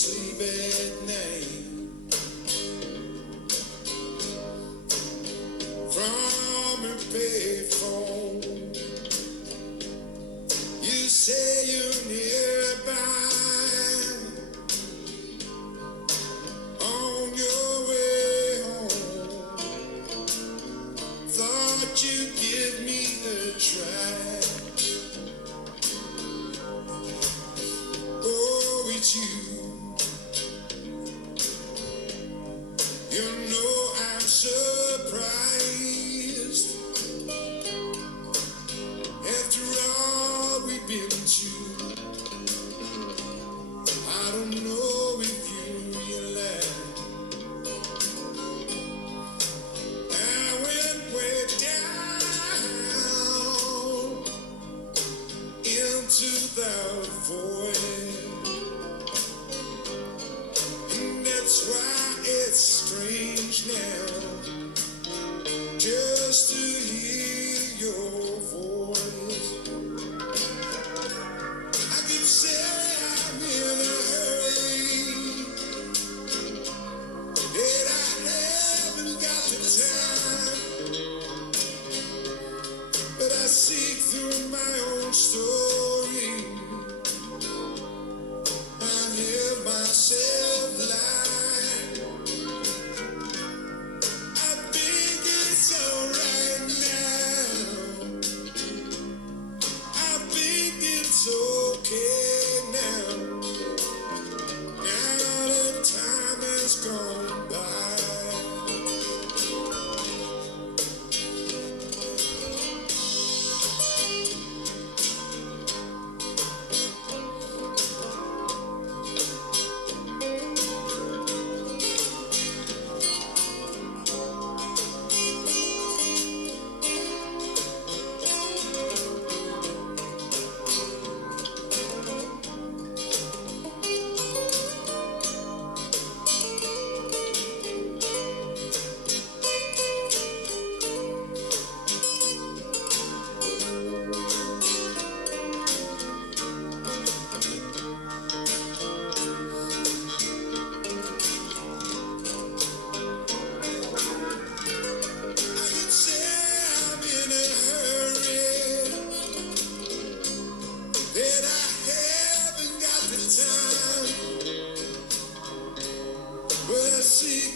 sleep at night. From a payphone, you say you're nearby, on your way home. Thought you'd give me a try. Oh, it's you. You know I'm surprised. After all we've been through, I don't know if you realize I went way down into the void, and that's why it's strange now just to hear your voice. I could say I'm in a hurry, that I haven't got the time, but I seek through my own story. I hear myself lie. I think it's alright now. I think it's okay now. Now that time has gone by.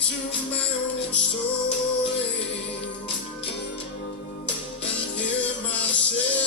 To my own story, I hear myself